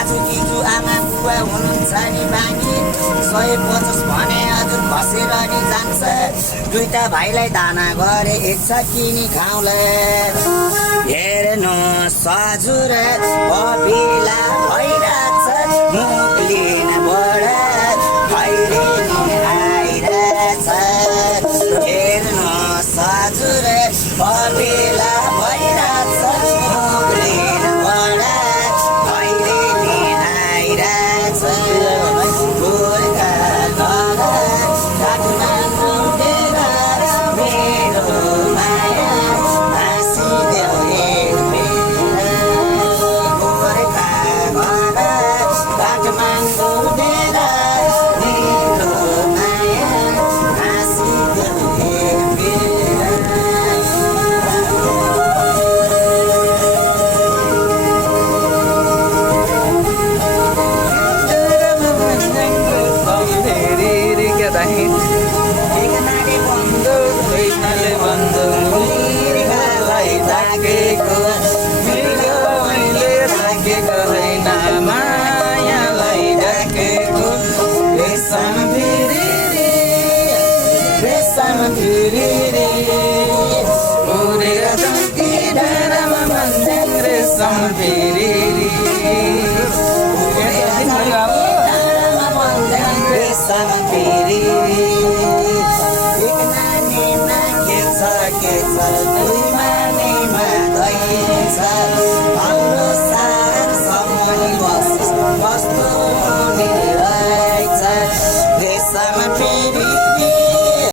दाजु आमा बुवा हुनुहुन्छ नि बानी 150 भने हजुर बसेर नि जान्छ दुईटा भाइलाई दाना गरे एक छ किनी खाउला हेर्नु हजुर अभिला भइरहेछ मुखलिन बढ भइरहने आइरहेछ हेर्नु हजुर अभिला भइरहेछ मुखलिन बढ भइरहने आइरहेछ गोर्खा मेरो माया हाँसिदेऊ एक बेला गोर्खा काठमाडौँ डेरा मेरो माया हाँसिदेऊ एक बेला के छ दुई मानेमा दैछ